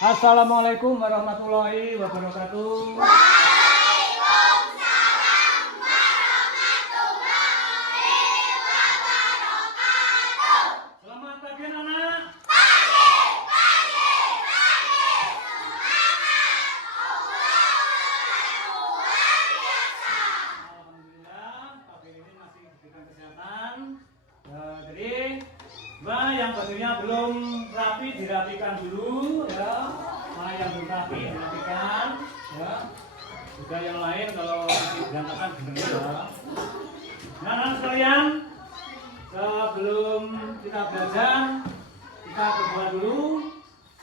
Assalamualaikum warahmatullahi wabarakatuh. Waalaikumsalam warahmatullahi wabarakatuh. Selamat pagi anak. Pagi. Semangat. Allah luar biasa. Alhamdulillah pagi ini masih diberikan kesehatan. Jadi Mbak yang bajunya belum rapi dirapikan dulu ya. Nah yang belum rapi dirapikan ya. Juga yang lain kalau berantakan bener ya. Nah anak sekalian, sebelum kita belajar kita berdoa dulu.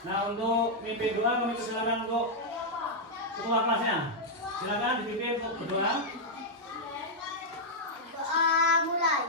Nah untuk mimpin doa kami silakan untuk ketua kelasnya. Silakan dipimpin untuk berdoa. Doa mulai.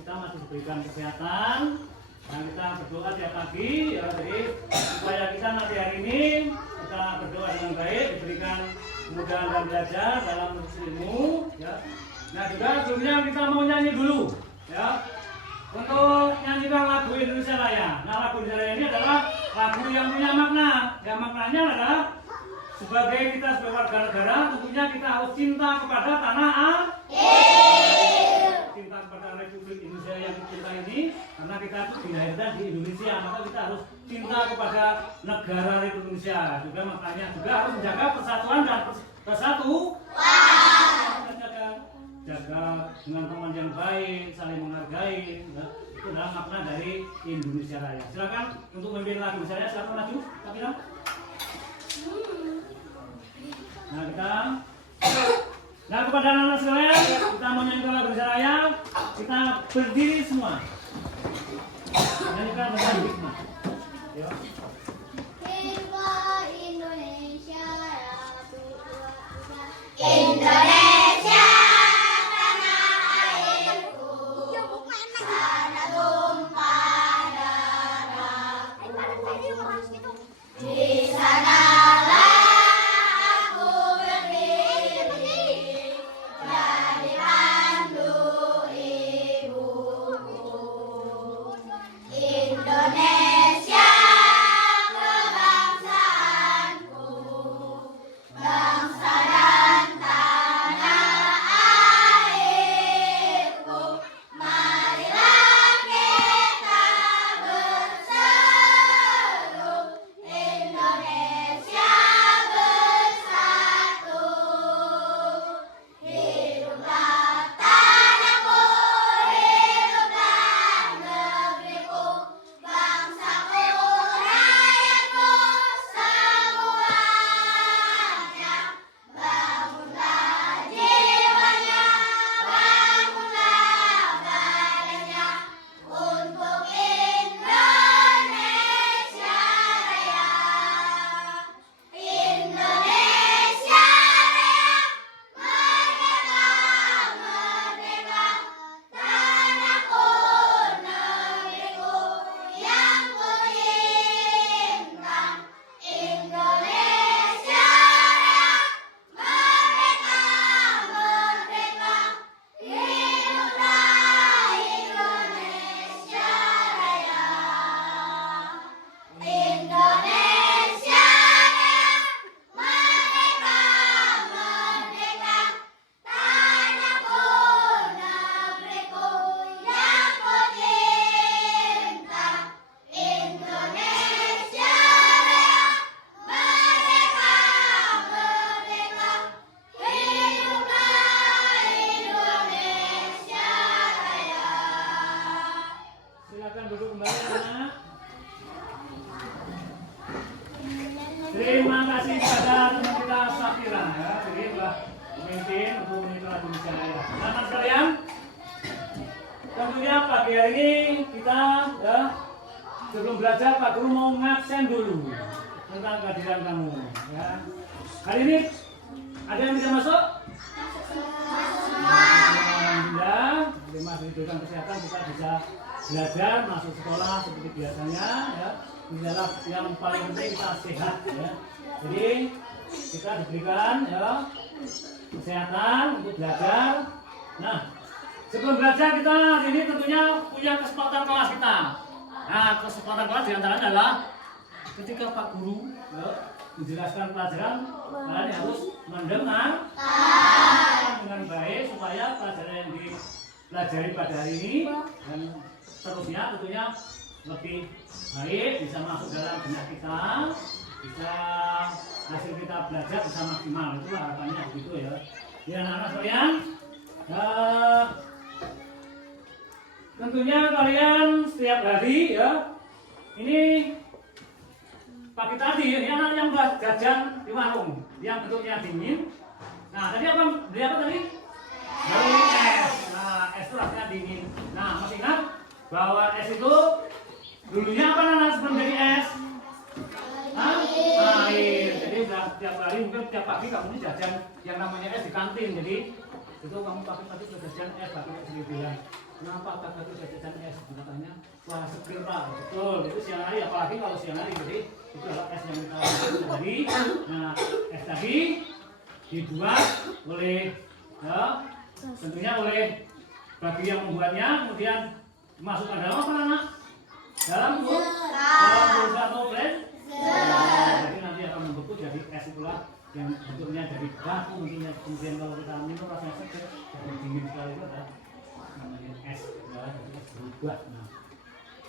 Kita masih diberikan kesehatan dan kita berdoa tiap pagi ya, jadi supaya kita nanti hari ini kita berdoa dengan baik, diberikan kemudahan dan belajar dalam ilmu ya. Nah juga sebelumnya kita mau nyanyi dulu ya, untuk nyanyikan lagu Indonesia Raya. Nah lagu Indonesia Raya ini adalah lagu yang punya makna. Yang maknanya adalah sebagai kita sebagai warga negara tentunya kita harus cinta kepada tanah air, cinta kepada Republik Indonesia yang kita ini, karena kita itu dilahirkan di Indonesia, maka kita harus cinta kepada negara Republik Indonesia. Juga maknanya juga harus menjaga persatuan dan jaga dengan teman yang baik, saling menghargai. Itu adalah makna dari Indonesia Raya. Silakan untuk memimpin lagu saya, silakan maju, Kapila. Nah kepada anak-anak sekalian, kita mau nyanyikan lagu Indonesia Raya, kita berdiri semua. Nyanyikan dengan hikmah. Yuk. Indonesia Ratu Indonesia tanah airku, tanah tumpah darahku. Di sanalah aku berdiri, jadi pandu ibuku. Indonesia kasih kepada teman kita Safira ya, jadi telah memimpin untuk menikah Indonesia Raya. Anak sekalian, tentunya pagi hari ini kita ya sebelum belajar Pak Guru mau ngabsen dulu tentang kehadiran kamu. Ya. Hari ini ada yang bisa masuk? Alhamdulillah, terima kasih diberikan kesehatan kita bisa belajar masuk sekolah seperti biasanya ya. Ini adalah yang paling penting kita sehat ya. Jadi kita diberikan ya kesehatan untuk belajar. Nah, sebelum belajar kita ini tentunya punya kesempatan kelas kita. Nah, kesempatan kelas diantaranya adalah ketika Pak Guru ya, menjelaskan pelajaran, kalian harus mendengar dengan baik supaya pelajaran yang dipelajari pada hari ini dan seterusnya tentunya lebih baik, bisa masuk dalam benak kita, bisa hasil kita belajar bisa maksimal. Itu harapannya begitu ya. Ya anak-anak sekalian, tentunya kalian setiap hari ya ini pagi tadi ini anak yang jajan di warung yang bentuknya dingin. Nah tadi apa beli apa tadi? Beli es. Nah es itu rasanya dingin. Nah masih ingat bahwa es itu dulunya apa anak sebelum jadi es? Air. Jadi tiap hari mungkin tiap pagi kamu ini jajan yang namanya es di kantin. Jadi itu kamu pagi-pagi sudah jajan es, tapi sendiri bilang kenapa pagi-pagi sudah jajan es? Katanya wah seger Pak. Betul. Itu siang hari apalagi kalau siang hari. Jadi itu adalah es yang kita lakukan tadi. Nah es tadi dibuat oleh ya, tentunya oleh bagi yang membuatnya, kemudian dimasukkan dalam apa anak? Dalam pulsa atau blend. Jadi nanti akan membeku jadi es itulah yang bentuknya dari batu mungkin kemudian kalau kita minum rasanya seger jadi dingin sekali itu ada namanya es ya, jadi es berubah. Nah,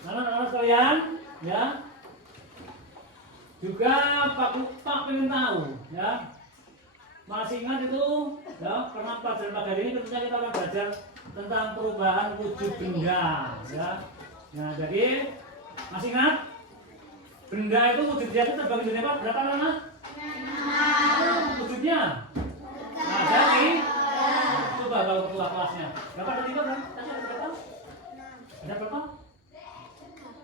anak-anak sekalian ya juga Pak pengen tahu ya masih ingat itu ya karena pelajaran pada hari ini tentunya kita akan belajar tentang perubahan wujud benda ya. Nah jadi masih ingat benda itu wujudnya itu terbagi dari apa? Berapa anak? Wujudnya? Nah jadi coba kalau ketua kelasnya berapa ada tiga kan? Ada berapa? Ada berapa?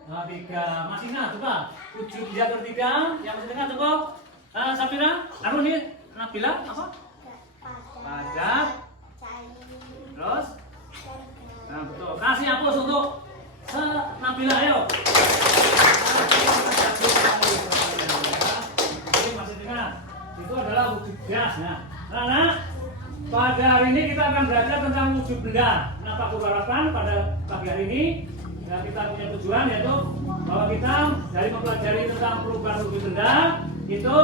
Nah, tiga. Masih ingat coba wujud dia bertiga yang masih ingat coba Safira, anu nih Nabila apa? Padat. Terus? Nah betul. Kasih hapus untuk Nabila ayo. Itu adalah wujud gas. Nah, anak, pada hari ini kita akan belajar tentang wujud benda. Nah, Pak Guru harapkan pada pagi hari ini ya, kita punya tujuan yaitu bahwa kita dari mempelajari tentang perubahan wujud benda itu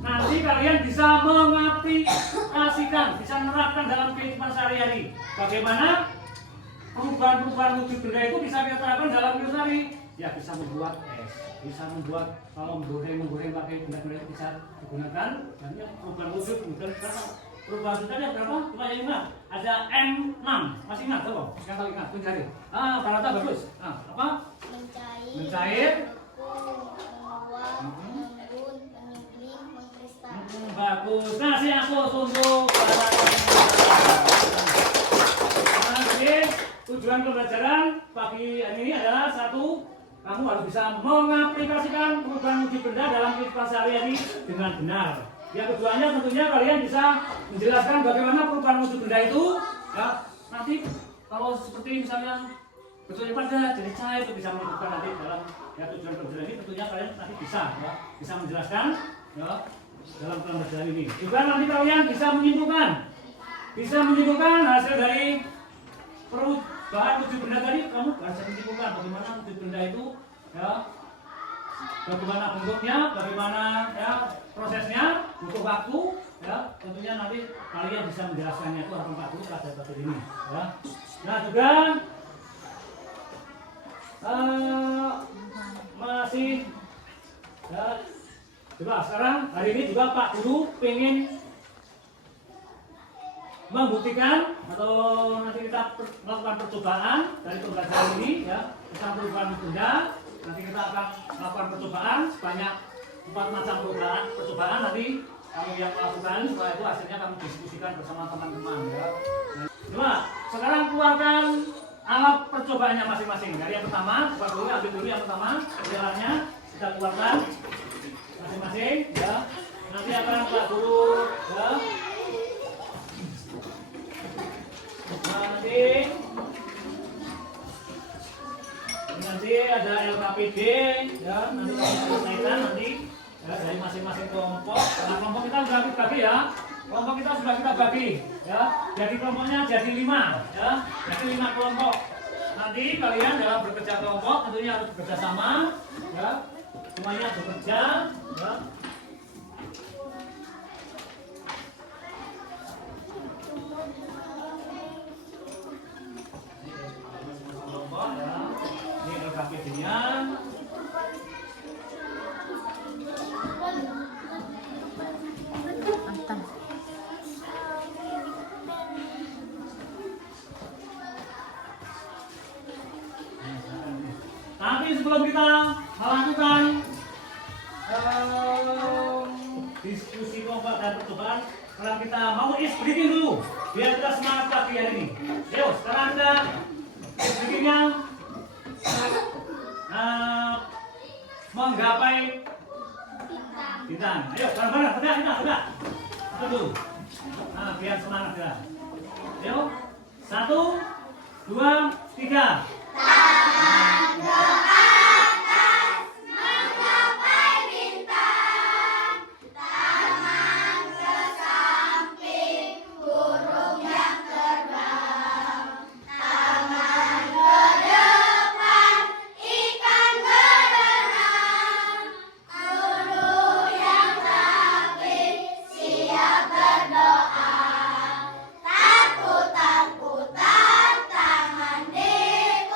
nanti kalian bisa mengaplikasikan, bisa menerapkan dalam kehidupan sehari-hari. Bagaimana perubahan wujud benda itu bisa kita terapkan dalam kehidupan sehari? Ya bisa membuat es, bisa membuat kalau menggoreng pakai benda-benda itu bisa digunakan. Dan ya, perubahan wujud kemudian perubahan wujudnya berapa? Coba yang ingat ada M6 masih ingat coba? Yang kali ingat mencari. Barata bagus. Apa? Mencair. Bagus. Kasih aku untuk Barata. Jadi tujuan pembelajaran pagi ini adalah satu. Kamu harus bisa mengaplikasikan perubahan wujud benda dalam kehidupan sehari-hari dengan benar. Yang keduanya tentunya kalian bisa menjelaskan bagaimana perubahan wujud benda itu. Ya, nanti kalau seperti misalnya bentuknya padat jadi cair itu bisa menunjukkan nanti dalam ya tujuan pembelajaran ini tentunya kalian nanti bisa ya bisa menjelaskan ya dalam pembelajaran ini. Juga nanti kalian bisa menyimpulkan hasil dari perubahan wujud benda tadi. Kamu bisa menyimpulkan bagaimana wujud benda itu ya, bagaimana bentuknya, bagaimana ya prosesnya, butuh waktu ya. Tentunya nanti kalian bisa menjelaskannya itu harapan Pak Guru pada waktu ini ya. Nah juga masih ya, coba sekarang hari ini juga Pak Guru pengen membuktikan atau nanti kita melakukan percobaan dari pembelajaran ini ya tentang perubahan benda. Nanti kita akan melakukan percobaan sebanyak 4 macam percobaan nanti kamu yang lakukan, setelah itu hasilnya kamu diskusikan bersama teman-teman ya. Nah, sekarang keluarkan alat percobaannya masing-masing. Dari yang pertama, buka dulu, ambil dulu yang pertama, jalannya kita keluarkan masing-masing ya. Nanti akan buka dulu ya. Nah, nanti ada LKPD ya, nanti kita selesaikan nanti ya, dari masing-masing kelompok. Nah, kelompok kita sudah kita bagi ya. Kelompok kita sudah kita bagi ya. Jadi kelompoknya jadi 5 ya. Jadi 5 kelompok. Nanti kalian dalam bekerja kelompok tentunya harus bekerja sama ya. Semuanya bekerja ya. Kelompok ya. Ini LKPD-nya. Tapi sebelum kita melakukan diskusi kelompok dan percobaan, sekarang kita mau is breathing dulu, biar kita semangat pagi hari ini. Yuk, sekarang kita is breathing-nya menggapai bintang. Ayo, bareng-bareng, tegak. Itu dulu. Nah, biar semangat ya. Yuk, 1, 2, 3. Takut-takutan tangan di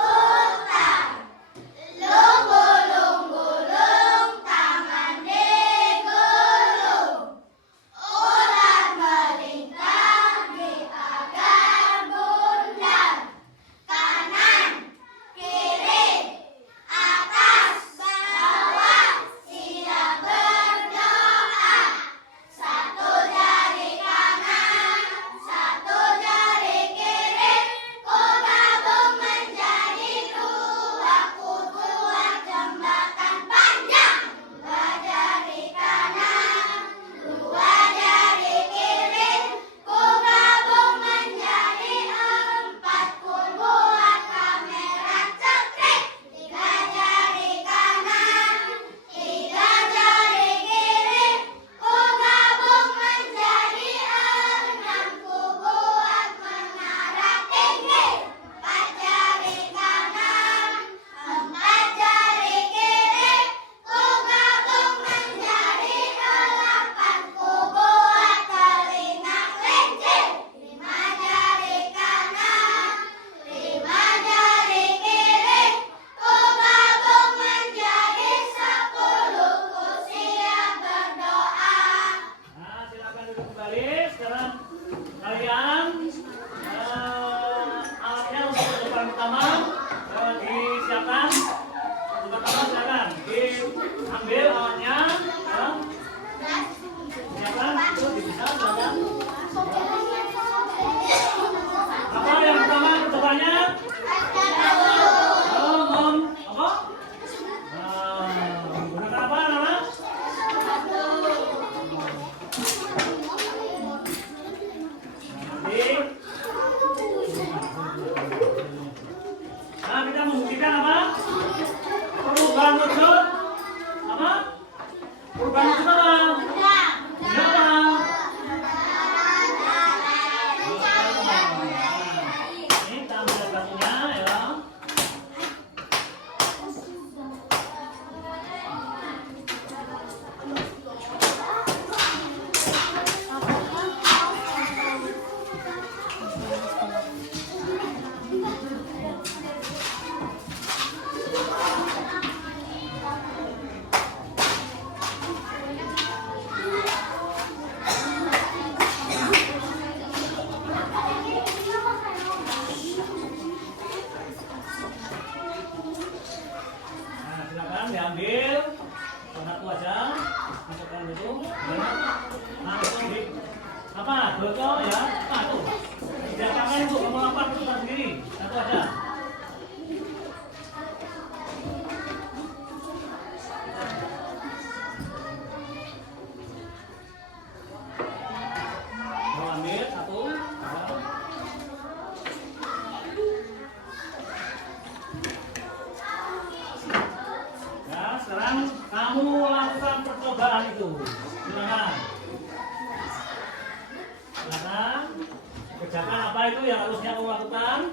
yang mau melakukan?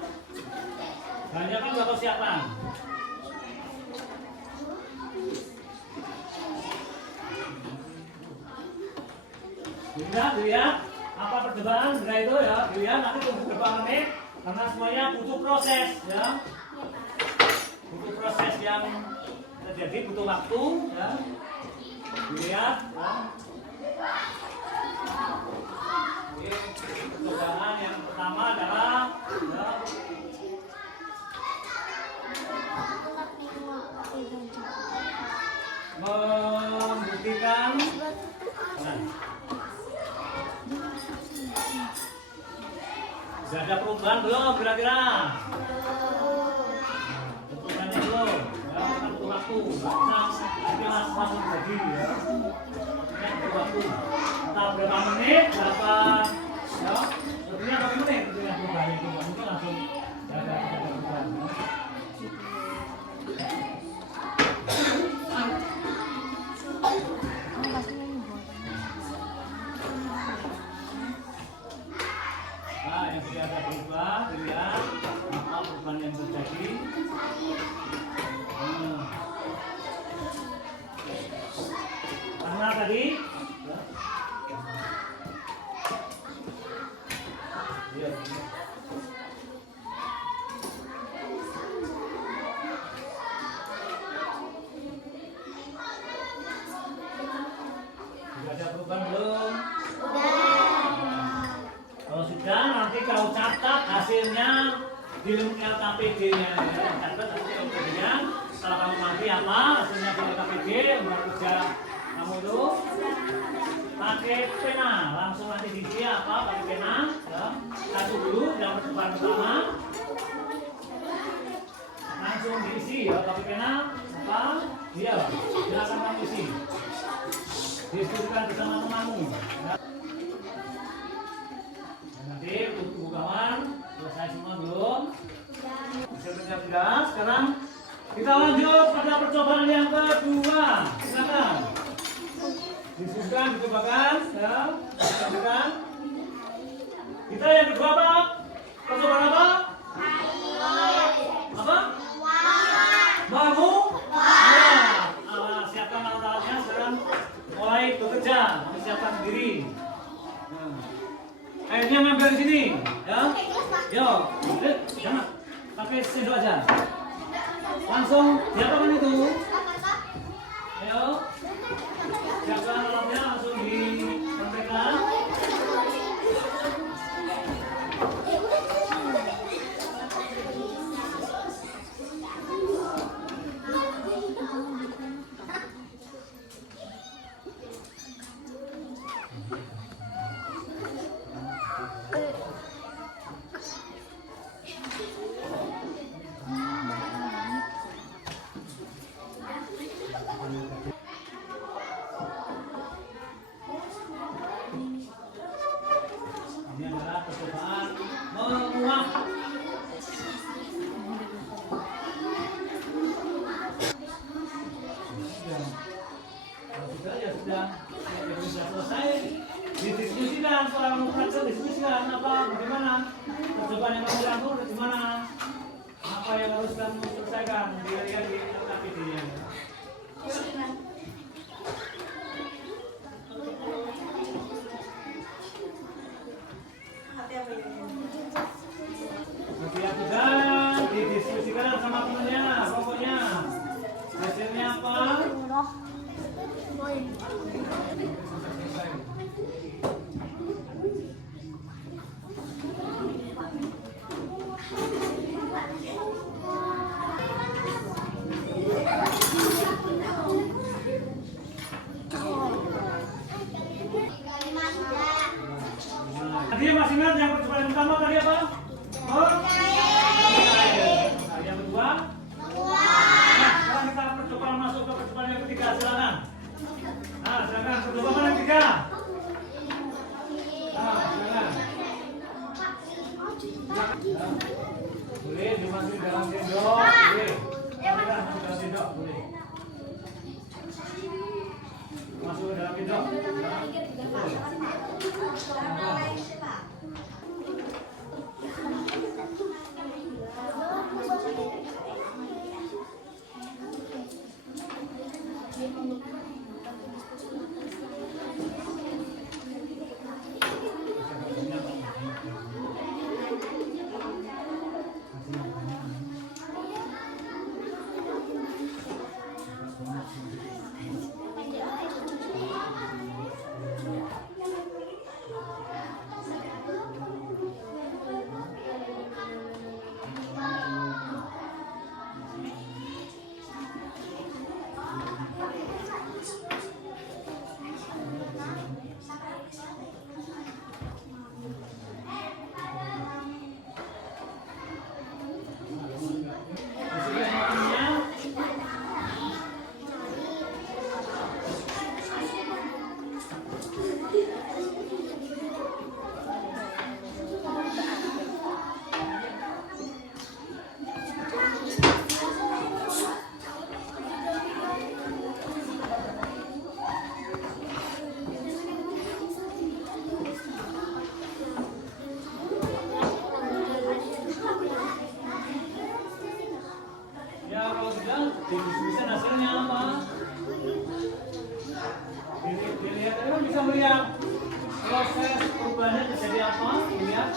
Banyak kan nggak persiapan. Dilihat apa percobaan setelah itu ya, dilihat nanti tunggu beberapa menit karena semuanya butuh proses ya, butuh proses yang terjadi, butuh waktu ya. Dilihat ya. Oke, percobaan yang pertama adalah ya, membuktikan sudah ada perubahan belum kira-kira? Perubahannya belum ya, kita butuh waktu nanti langsung jadi ya, ini butuh waktu entah berapa menit, berapa ya, sebenarnya berapa menit tentunya perubahan itu mungkin langsung ada perubahan ya. Nah, yang sudah ada berubah, dilihat apa perubahan yang terjadi. Karena tadi ya. Sudah ada perubahan belum? Kalau sudah, nanti kau catat hasilnya di LKPD-nya. Catat hasil LKPD-nya. Setelah kamu mati apa hasilnya di LKPD, nomor kerja kamu itu pakai pena. Langsung nanti diisi apa? Pakai pena. Ya. Satu dulu yang percobaan pertama. Langsung diisi ya, pakai pena. Apa? Iya, silakan kamu isi. Diskusikan bersama temanmu. Ya. Nanti untuk kawan selesai semua belum? Sudah. Sekarang kita lanjut pada percobaan yang kedua. Silakan. Diskusikan, dicobakan, ya. Diskusikan. Kita yang kedua apa? Percobaan apa? Apa? Bangun. Ya. Siapkan alat-alatnya. Sekarang mulai bekerja. Kami siapkan sendiri. Nah. Airnya ngambil di sini, ya. Yo, jangan pakai sendok aja. Langsung siapkan itu. Ayo, siapkan alatnya langsung disampaikan. Ini adalah percobaan menguap. Kalau sudah ya sudah selesai. Didiskusikan soal praktek, diskusikan apa, bagaimana percobaan yang kamu lakukan, bagaimana apa yang harus kamu selesaikan dilihat di LKPD-nya. Setiap sudah didiskusikan sama temannya, pokoknya hasilnya apa? Tadi masih ingat yang percobaan pertama tadi apa? Oh, yang kedua? Nah, sekarang kita percobaan masuk ke percobaan yang ketiga, silakan. Nah, silakan percobaan yang ketiga. Nah, silakan. Boleh dimasukin dalam sendok, boleh. Silakan masuk dalam sendok, boleh. Masuk ke dalam sendok. lihat proses perubahannya terjadi apa? Lihat.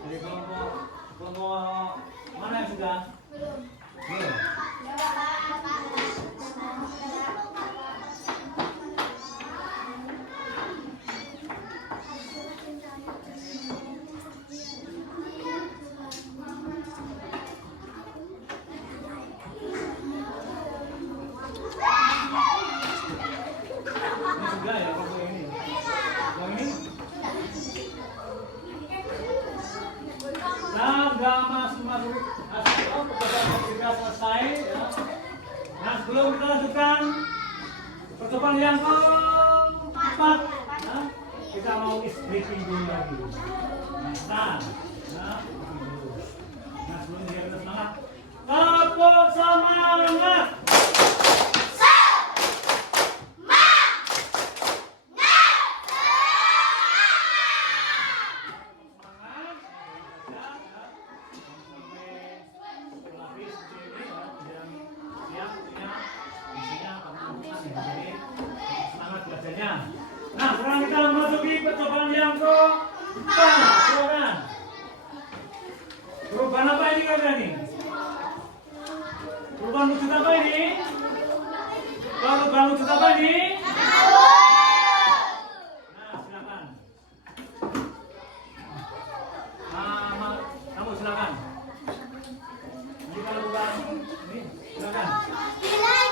Jadi kelompok mana yang sudah? Belum. Ini sudah ya kelompok ini. Yang ini? Nah, udah masuk sudah selesai ya. Nah, sebelum kita lanjutkan percobaan yang keempat, nah, kita mau breathing dulu lagi. Nah, sebelum dia kita semangat, tepuk semangat. Semangat belajarnya. Nah, sekarang kita memasuki percobaan yang keempat. Silakan. Perubahan apa ini kalian ini? Perubahan wujud apa ini? Perubahan wujud apa ini? Nah, silakan. Kamu silakan. Jadi kalau bukan ini, silakan. Silakan.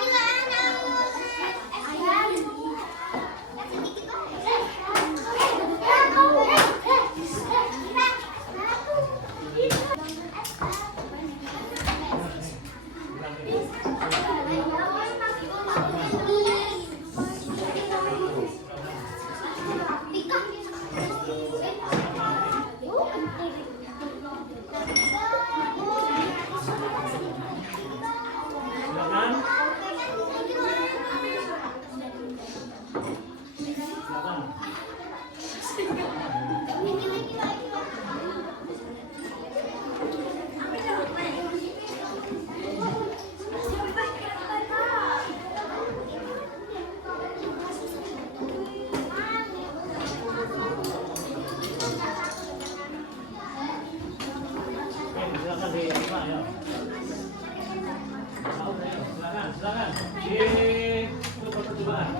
Untuk percobaan.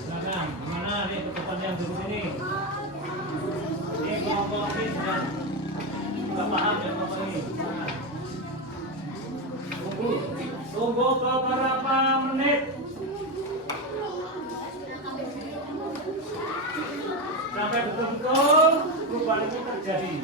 Silakan. Gimana nih percobaan yang dulu ini? Ini kelompok ini sudah paham ya kelompok ini. Tunggu beberapa menit. Sampai betul-betul perubahan itu terjadi.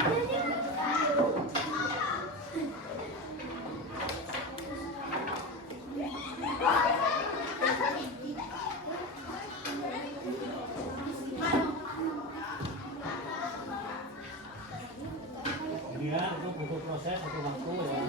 Ya, itu butuh proses atau waktu ya.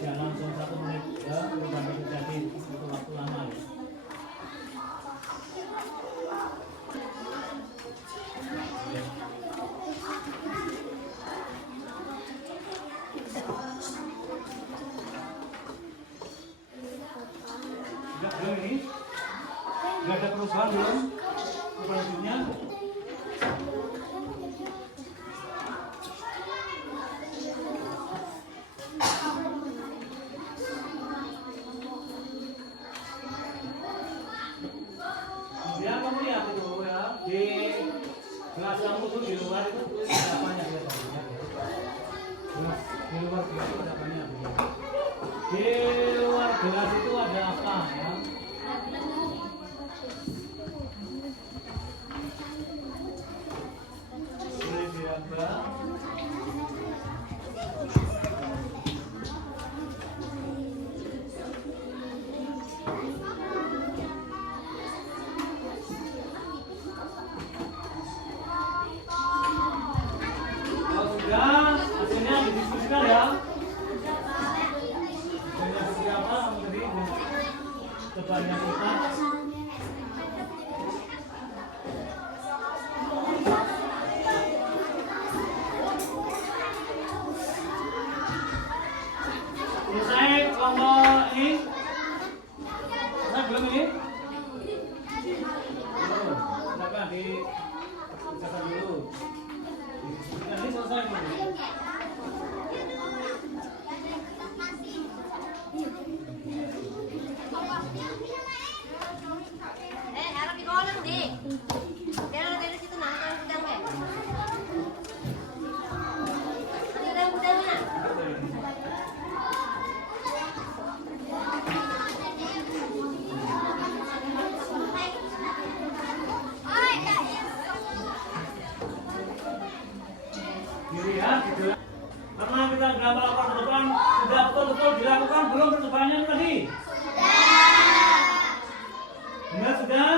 Jangan langsung 1 menit ya, perubahan itu terjadi butuh waktu lama ya. Belum ini? Nggak ada perubahan belum? Perubahan wujudnya? Kemudian kamu lihat itu ya, di gelas kamu tuh di luar itu ada banyak ya. Di luar gelas itu ada banyak. Di luar gelas itu ada apa ya? Boleh Jaba. Kalau sudah, hasilnya didiskusikan ya. Hasilnya seperti apa menjadi tebalnya kita. Selesai kelompok ini. Selesai belum ini? Belum. Silakan dicatat dulu. Ini selesai belum? harap dikolong di. Kaya dari situ nah, kan udang deh. Udang-udangnya. Dilihat gitu. Karena kita gambar laporan percobaan sudah betul-betul dilakukan belum percobaannya tadi? Benar sudah?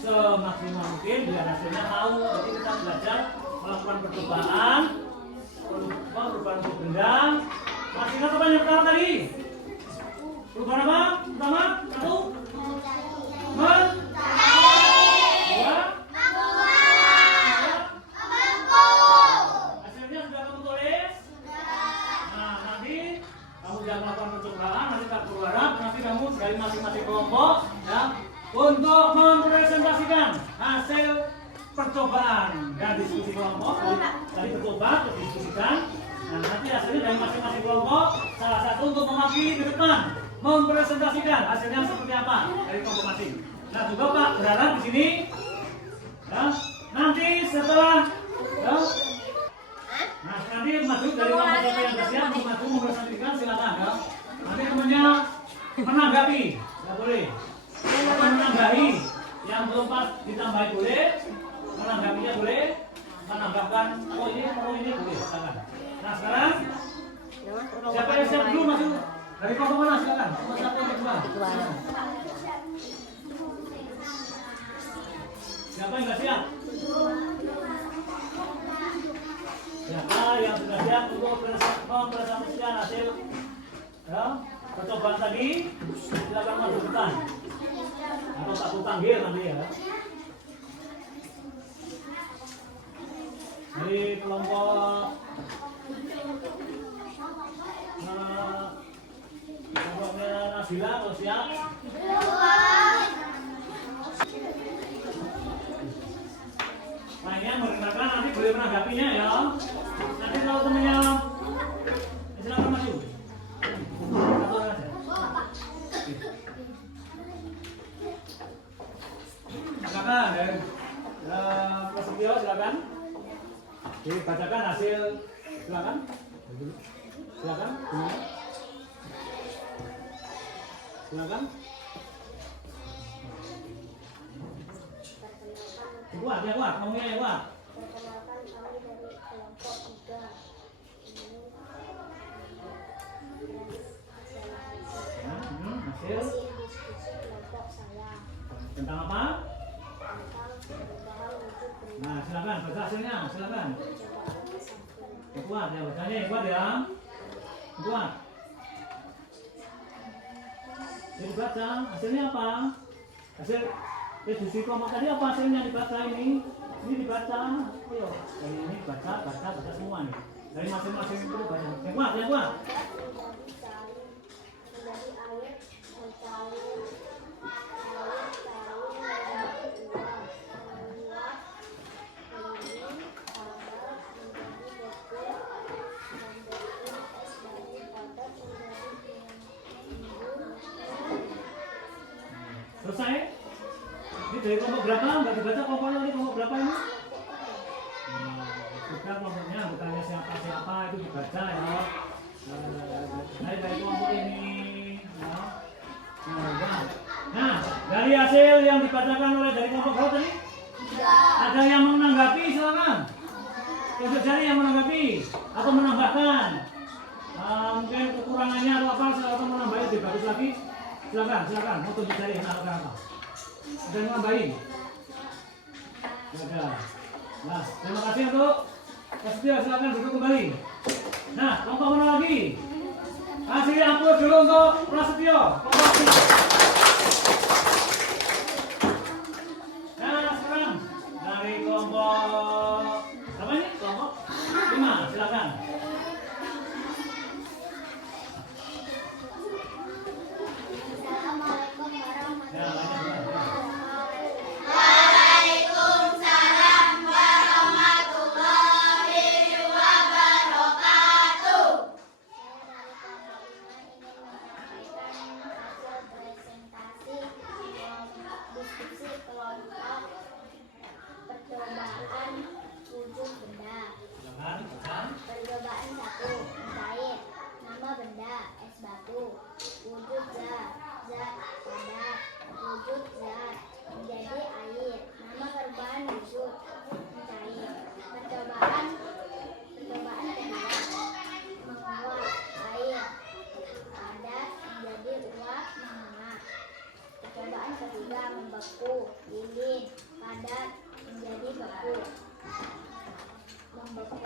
Semaksimal mungkin biar hasilnya tahu. Jadi kita belajar melakukan percobaan untuk benda. Masih ingat apa yang pertama tadi? Perubahan apa? Pertama, satu, dua, hasilnya sudah kamu tulis? Nah, nanti kamu jangan melakukan percobaan, nanti tak berharap nanti kamu dari masing-masing kelompok ya untuk mempresentasikan hasil percobaan dan diskusi kelompok. Tadi bercoba, terus diskusikan. Nah, nanti hasilnya dari masing-masing kelompok salah satu untuk mewakili di depan mempresentasikan hasilnya seperti apa dari kelompok masing. Nah, juga Pak berharap di sini ya, nanti setelah ya, nah, nanti maju dari kelompok yang bersiap maju mempresentasikan silakan ya. Nanti temannya menanggapi, nggak boleh. Atau menambahi yang belum pas ditambahi boleh, menanggapinya boleh, menambahkan oh ini boleh, silakan. Nah sekarang siapa yang siap dulu masuk dari kelompok mana silakan? Kelompok satu atau dua? Siapa yang nggak siap? Siapa yang sudah siap untuk mempresentasikan hasil ya, percobaan tadi? Silakan maju depan. Atau tak panggil nanti ya. Di kelompok kelompoknya Nabila atau siap? Lainnya merendahkan nanti boleh menanggapinya ya. Nanti kalau temennya silakan maju. Satu aja. Silakan dari Prasetyo silakan dibacakan hasil silakan kuat ngomongnya yang kuat. Perkenalkan kami dari kelompok 3 ini Hasil diskusi kelompok saya tentang apa? tentang perubahan wujud benda Nah silakan baca hasilnya silakan. percobaan sampel. Kuat ya bacanya kuat ya. Kuat. Jadi baca hasilnya apa? Hasil diskusi kelompok tadi apa hasilnya dibaca ini? Ini dibaca. Ayo, dari ini baca semua nih. Dari masing-masing itu baca. Yang kuat. Menjadi cair, menjadi air, mencair, menjadi uap, menguap, mendidih, padat, menjadi beku, membentuk es dari padat menjadi embun. Selesai? Ini dari kelompok berapa? Enggak dibaca kelompoknya ini kelompok berapa ini? Bukan kelompoknya, bukannya siapa itu dibaca ya. Dari kelompok ini ya. Nah, dari hasil yang dibacakan oleh dari kelompok berapa tadi? Ada yang mau menanggapi, silakan. Tunjuk jari yang menanggapi atau menambahkan. Mungkin kekurangannya atau apa, atau menambahin lebih bagus lagi. Silakan. Mau tunjuk jari yang apa? Ada yang nambahin? Ada. Nah, terima kasih untuk Prasetyo, silakan duduk kembali. Nah, kelompok mana lagi? Kasih ampun dulu untuk Prasetyo. Nah, sekarang dari kelompok apa ini? Kelompok 5, silakan. Assalamualaikum warahmatullahi Ya, banyak. Waalaikumsalam warahmatullahi wabarakatuh. Diskusi kelompok percobaan wujud benda. Silakan. Percobaan 1, mencair. Nama benda, es batu. Wujud zat, zat padat. Wujud zat, menjadi air. Nama percobaan wujud, mencair. Percobaan kedua, menguap, air. Padat, menjadi uap, menguap. Percobaan ketiga, membeku, lilin. Padat, menjadi beku, membeku.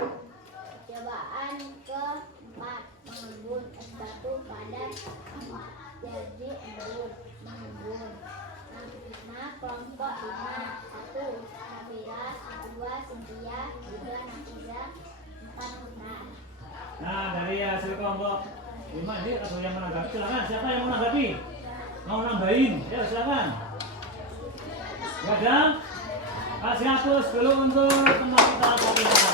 Percobaan keempat, mengembun, es batu padat jadi embun, mengembun. Nah, kelompok 5, 1 Nabila, 2 Cynthia, 3 Nafiza, 4 Nuna. Nah, dari hasil kelompok 5 ini atau yang menanggapi, silakan. Siapa yang menanggapi? Mau nambahin? Ya, silakan. Gak ada? Kasih hapus dulu untuk teman kita Fatimah.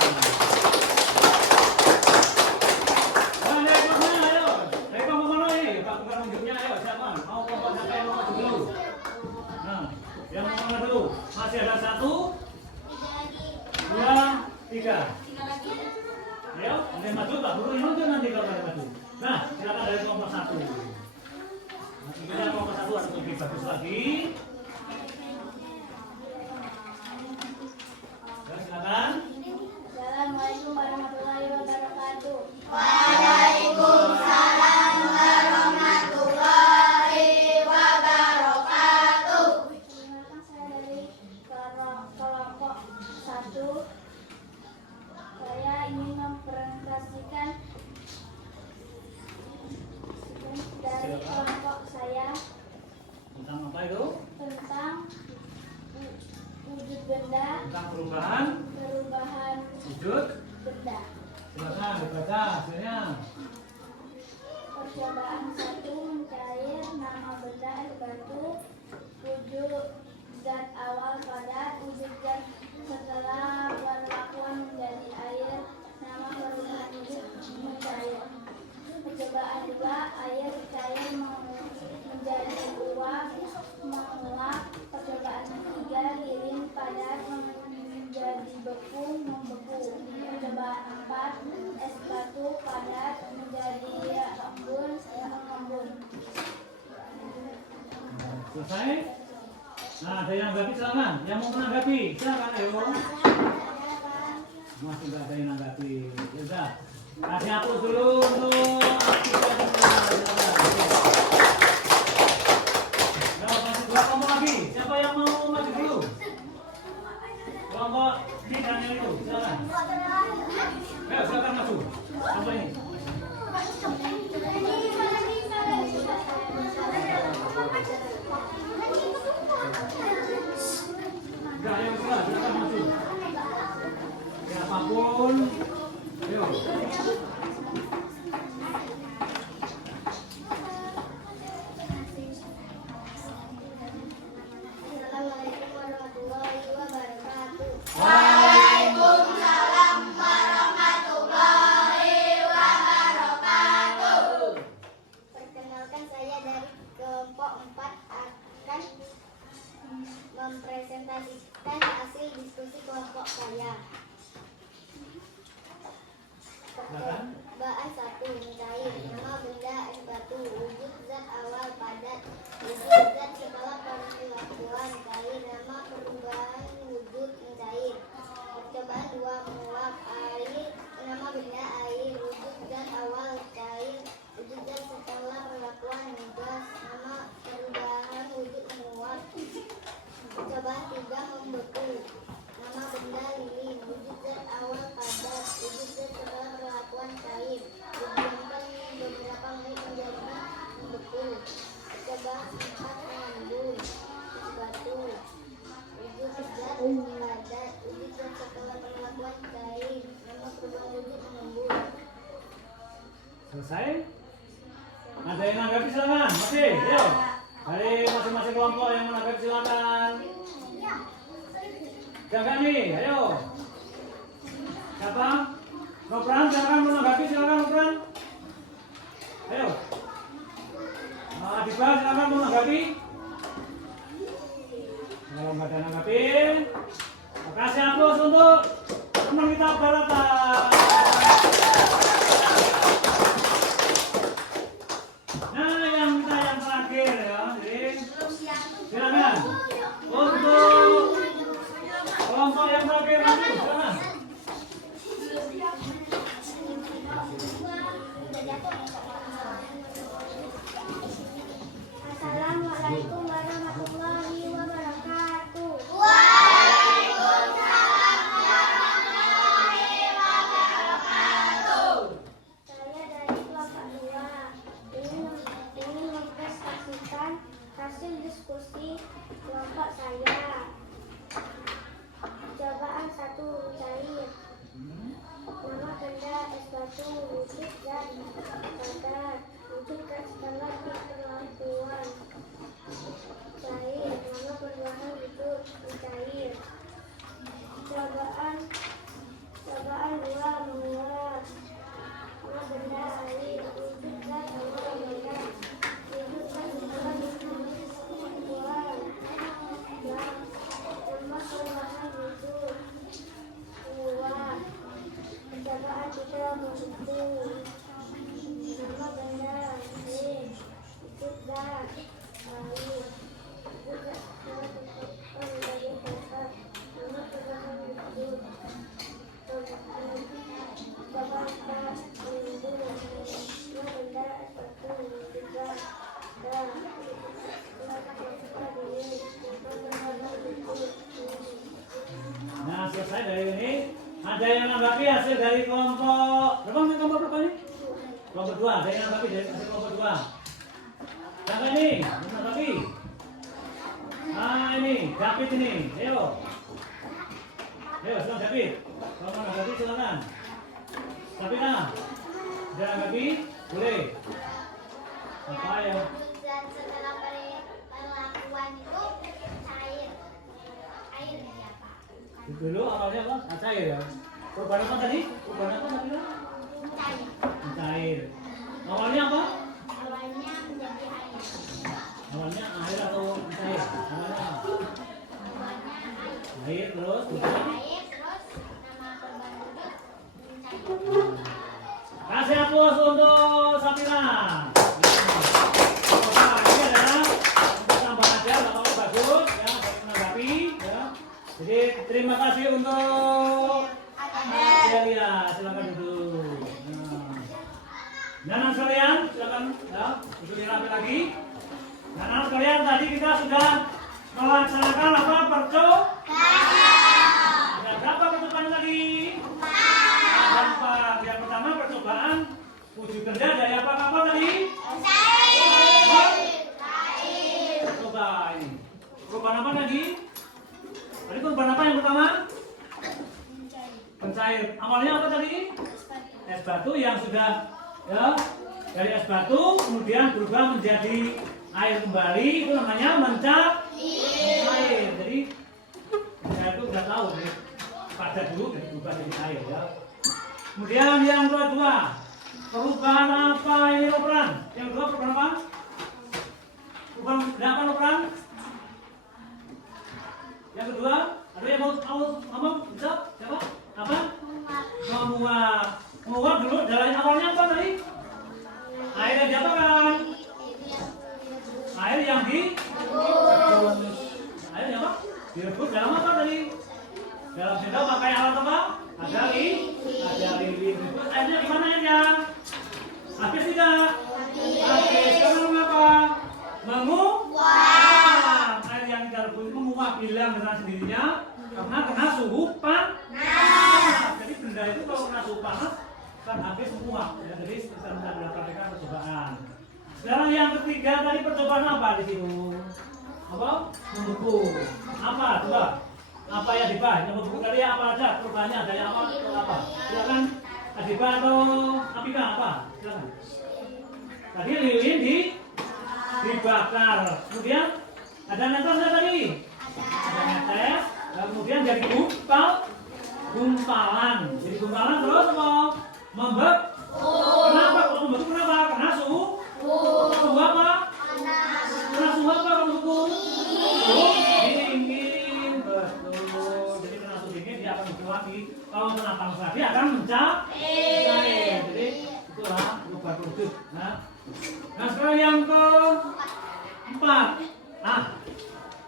Dari kelompok mana, ayo? Dari kelompok mana ini? Pak tukang nunjuknya, ayo. Siapa? Mau kelompok siapa yang mau maju dulu? Nah, yang mau mana dulu? Masih ada 1, 2, 3. Ayo, ada yang maju, Pak Guru yang nunjuk nanti kalau ada yang maju. Nah, silakan dari kelompok 1. Nanti kita kelompok 1 ada lebih bagus lagi. Ya, silakan. Assalamualaikum warahmatullahi wabarakatuh. Waalaikumsalam warahmatullahi wabarakatuh. Perkenalkan, saya dari kelompok 1. Saya ingin mempresentasikan dari kelompok saya Tentang apa itu? tentang wujud benda, Tentang perubahan wujud. benda. Silakan dibaca hasilnya. Percobaan 1, mencair. Nama benda, es batu. Wujud zat awal padat. Wujud zat setelah perlakuan menjadi air. Nama perubahan wujud, mencair. Percobaan 2, air cair menjadi uap, menguap. Percobaan 3, lilin padat menjadi beku, membeku. Percobaan 4, es batu padat menjadi embun, mengembun. Selesai? Nah, ada yang menanggapi, silakan. Yang mau menanggapi, silakan ayo. Masih nggak ada yang menanggapi. Ya udah. Kasih hapus dulu untuk aktivitas silakan. Nah, masih 2 kelompok lagi. Siapa yang mau maju dulu? Kelompok ini dan yang itu, silakan. Ayo, silakan maju. Kelompok ini. Enggak, ayo silakan maju. Siapapun, ayo. Selesai? Ada yang menanggapi silakan. Masih, ayo. Dari masing-masing kelompok yang menanggapi silakan. Silakan nih, ayo. Siapa? Nopran, silakan menanggapi silakan Nopran. Ayo. Adiba, silakan menanggapi. Kalau nggak ada nanggapin, kasih aplaus untuk teman kita Barata. Nah, yang terakhir ya, jadi silakan untuk kelompok yang terakhir nanti, silakan. Assalamualaikum warahmatullahi wabarakatuh. Saya dari kelompok 2 ingin mempresentasikan hasil diskusi kelompok saya. Cobaan 1 cair. Nama benda es batu wujud dan padat. Wujudkan skala keperlakuan. Cair. Nama perlahan wujud cair. Cobaan 2 menguap. Nama benda air. Wujud dan nama benda. Wujudkan skala keperlakuan. Nama perlahan wujud menguap. Cobaan 3 membentuk. Nama benda air. Wujud dan air. Nah, selesai dari ini. Ada yang menanggapi hasil dari kelompok berapa ini? Kelompok 2. Ada yang menanggapi dari hasil kelompok 2. Siapa ini? Menanggapi? Ah, ini David ini. Ayo. Ayo, silakan David. Kalau menanggapi silakan. Sabina. Ada menanggapi? Boleh. Apa ya? Dan setelah perlakuan itu cair. Air jadi apa? Dulu awalnya apa? Cair ya. Perubahan apa tadi? Perubahan apa tadi? Cair. Cair. Awalnya apa? Awalnya menjadi air. Awalnya air atau cair? Awalnya Awalnya air. air terus. Air terus nama korban wujud cair. Kasih aplaus untuk Sapira. Ini adalah untuk tambah aja, kalau bagus ya, menanggapi ya. Jadi terima kasih untuk Adelia, silakan duduk. Nah, anak sekalian, silakan ya, duduk rapi lagi. Nah, anak sekalian, tadi kita sudah melaksanakan apa? Ada berapa percobaan tadi? Ada 4. Yang pertama percobaan wujud benda dari apa tadi? Coba ini. Perubahan apa tadi? Tadi perubahan apa yang pertama? Pencair. Awalnya apa tadi? Es batu yang sudah ya dari es batu kemudian berubah menjadi air kembali, itu namanya mencair. Jadi saya itu sudah tahu nih, pada dulu jadi berubah jadi air ya. Kemudian yang kedua, perubahan apa ini Nopran? Yang kedua perubahan apa? Perubahan apa Nopran? Yang kedua, ada yang mau ngomong? Bisa? Siapa? Apa? Menguap. Menguap dulu, dari awalnya apa tadi? Air yang diapakan? Air yang direbus. Air yang apa? Direbus dalam apa tadi? Dalam sendok pakai alat apa? Ada lilin. Terus airnya gimana airnya? Habis tidak? Habis. Karena mengapa? Menguap. Air yang direbus itu menguap, hilang dengan sendirinya karena kena suhu panas. Jadi benda itu kalau kena suhu panas kan habis menguap. Ya, jadi kita melakukan percobaan. Sekarang yang ketiga tadi percobaan apa di situ? Apa? Membeku. Apa? Coba. Apa ya Adiba? Yang membeku tadi apa aja? Perubahannya ada yang apa? Silakan Adiba atau Apika apa? Silakan. Tadi lilin dibakar. Kemudian ada netes nggak tadi? Ada netes. Kemudian jadi gumpalan. Jadi gumpalan terus mau membeku. Kenapa? Kalau membeku kenapa? Karena suhu apa? Karena suhu apa kalau membeku? Dingin. Betul. Jadi karena suhu dingin dia akan membeku lagi. Kalau kena panas lagi akan mencair. Jadi itulah perubahan produk. Nah sekarang yang keempat.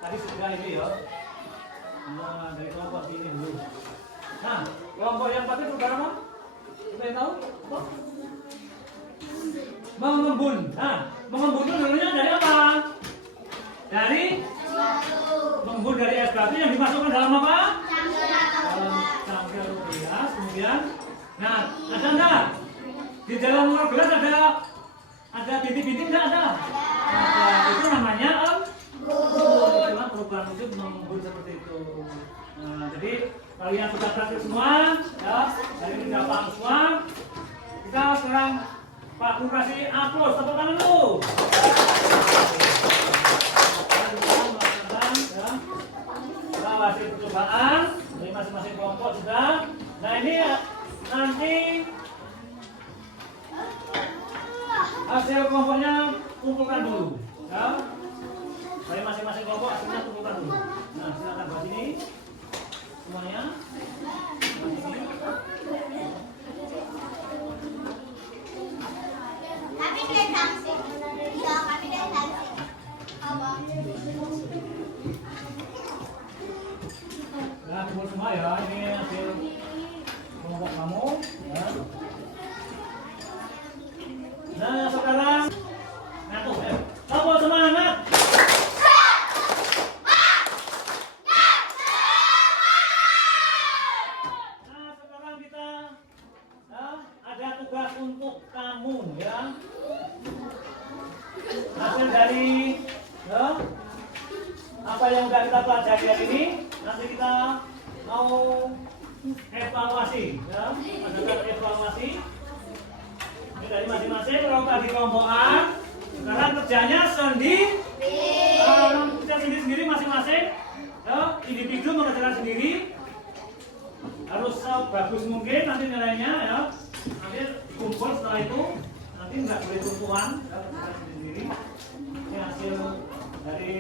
Tadi sudah ini ya. Nah, dari kelompok sini dulu. Nah, kelompok yang keempat itu berapa? Kita yang tahu? Apa? Mengembun. Nah, mengembun itu dulunya dari apa? Dari mengembun dari es batu yang dimasukkan dalam apa? Cangkir gelas. Kemudian, nah, ada enggak? Di dalam gelas ada bintik-bintik enggak ada? Ada. Itu namanya itulah perubahan wujud mengembun seperti itu. Nah, jadi kalian sudah praktik semua, ya. Dari ini sudah paham semua. Kita sekarang Pak Guru kasih aplaus, tepuk tangan dulu. Kita hasil percobaan dari masing-masing kelompok sudah. Nah ini nanti hasil kelompoknya kumpulkan dulu, ya. Dari masing-masing kelompok hasilnya kumpulkan dulu. Nah silakan buat sini semuanya. Kami dari sanksi. Iya, kami dari sanksi. Nah kumpul semua ya, ini hasil kelompok kamu, ya. Nah sekarang ngatur ya. Kelompok semangat. Untuk kamu ya, hasil dari apa yang sudah kita pelajari hari ini, nanti kita mau evaluasi ya, ada evaluasi ini dari masing-masing kelompok di kelompokan. Sekarang kerjanya sendiri masing-masing ya, individu mengerjakan sendiri, harus sebagus mungkin nanti nilainya ya. Nanti kumpul setelah itu, nanti nggak boleh tumpuan, ya, sendiri. Ini hasil dari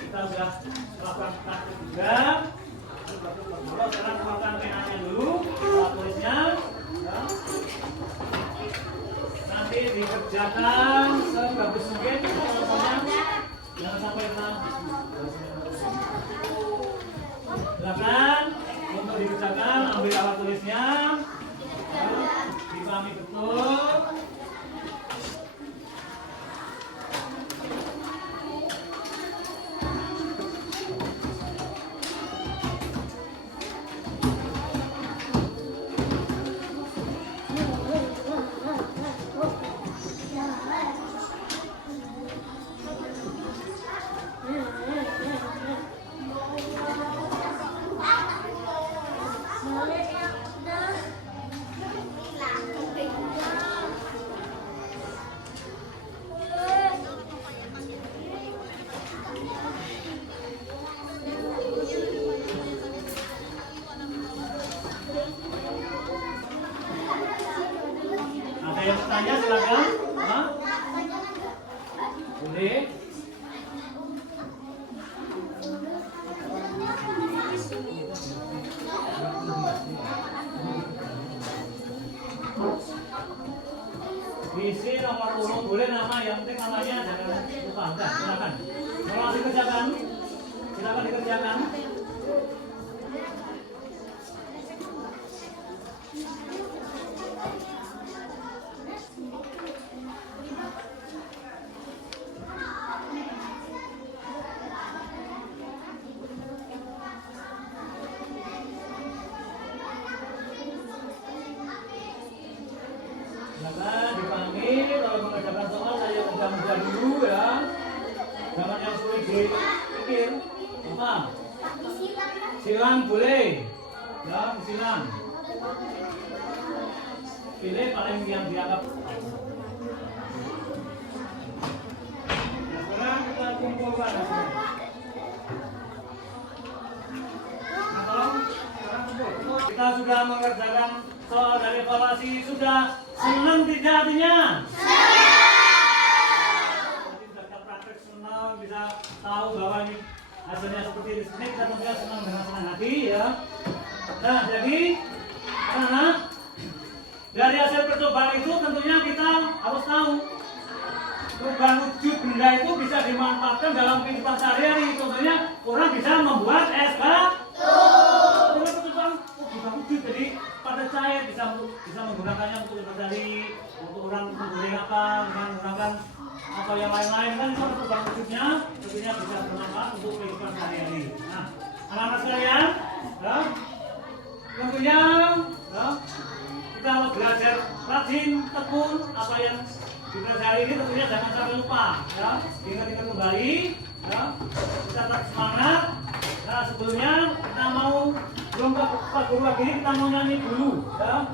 kita sudah melakukan praktik juga. Sekarang keluarkan PA-nya dulu, tulisnya, ya. Nanti dikerjakan sebagus mungkin, jangan sampai kita. Silakan untuk dikerjakan, ambil alat tulisnya. Dipahami betul. Ada yang bertanya silakan. Boleh. Isi nomor urut boleh, nama yang penting namanya jangan lupa. Enggak, silakan. Kalau dikerjakan, silakan dikerjakan. Silakan dipahami, kalau mengerjakan soal saya mudah-mudah dulu ya. Jangan yang sulit dipikir. Apa? Silang boleh. Ya, silang. pilih paling yang dianggap. Nah, sekarang kita kumpulkan. Nah, tolong sekarang kumpul. Kita sudah mengerjakan soal dari evaluasi. Sudah senang tidak artinya? Jadi sudah praktek senang, bisa tahu bahwa ini hasilnya seperti ini. Kita tentunya senang dengan senang hati ya. Nah, jadi karena dari hasil percobaan itu tentunya kita harus tahu perubahan wujud benda itu bisa dimanfaatkan dalam kehidupan sehari-hari. Contohnya orang bisa membuat es batu. Dengan percobaan berubah wujud jadi pada cair bisa menggunakannya untuk sehari-hari, untuk orang menggoreng apa, dengan menggunakan atau yang lain-lain kan itu perubahan wujudnya tentunya bisa bermanfaat untuk kehidupan sehari-hari. Nah, anak-anak sekalian, ya, tentunya ya, kita harus belajar rajin, tekun apa yang dipelajari ini tentunya jangan sampai lupa ya, ingat-ingat kembali ya, kita tetap semangat. Nah, sebelumnya kita mau belum ke Pak Guru lagi, kita mau nyanyi dulu ya.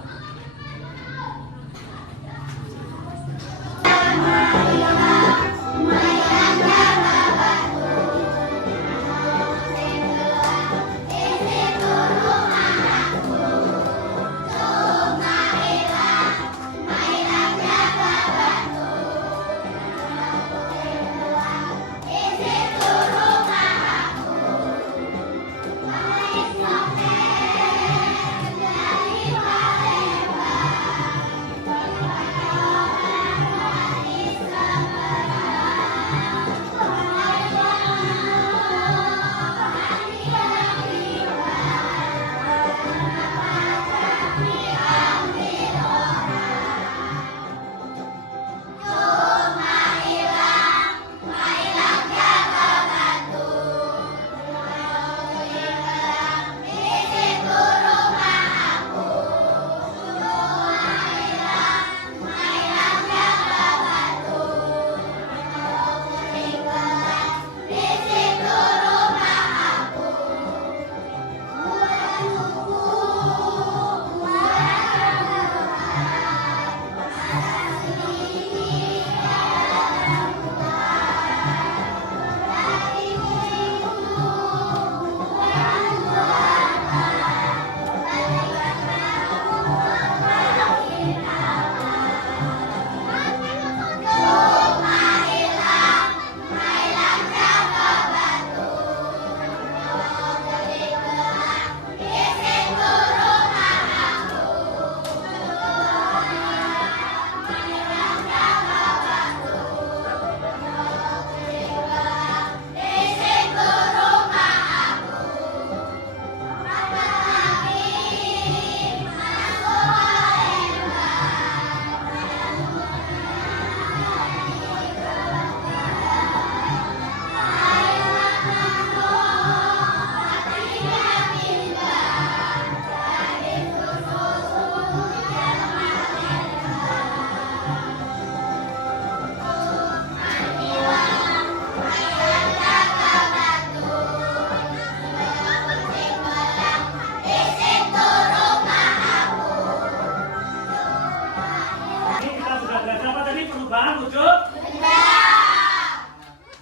Perubahan wujud benda.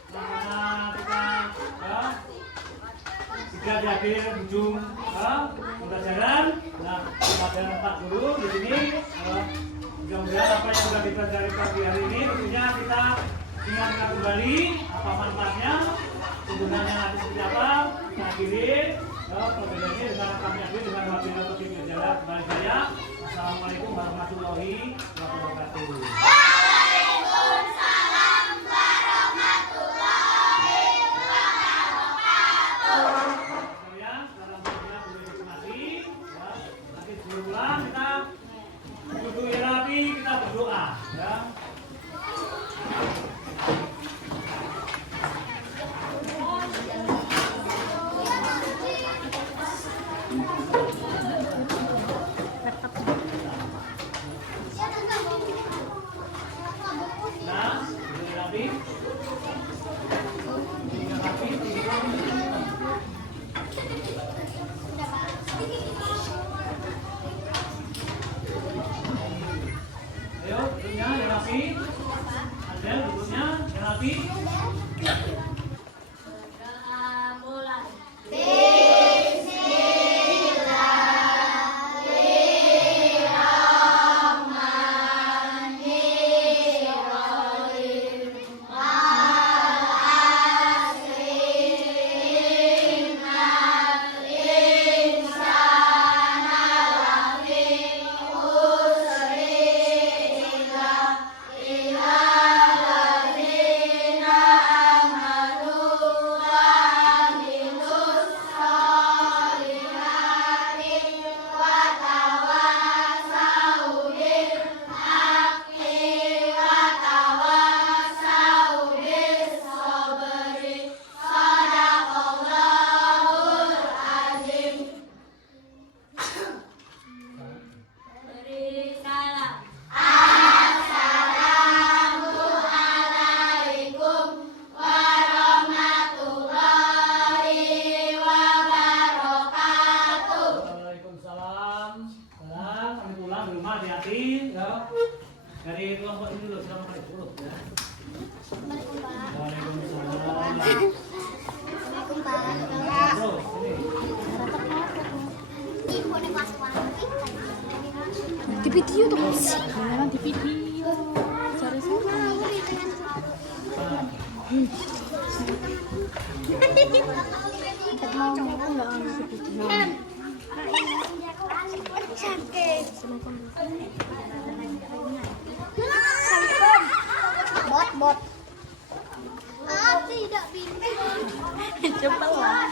Nah, kita ya, di akhir ujung pembelajaran. Nah, pembelajaran Pak Guru di sini. Mudah-mudahan apa yang sudah dipelajari pagi hari ini tentunya kita ingatkan kembali apa manfaatnya, kegunaannya nanti seperti apa. Kita akhiri perbedaannya dengan kami akhiri dengan wabillahi taufiq wal hidayah. Kembali saya. Assalamualaikum warahmatullahi wabarakatuh. penalti. Adel duduknya penalti. Waalaikumsalam. Salam, kami pulang di rumah hati-hati ya. Dari kelompok ini dulu sudah mulai dulu ya. Waalaikumsalam. Terus ini. Di video tuh sih. Memang di video. Cari bot. Ah, tidak bingung. Coba lah.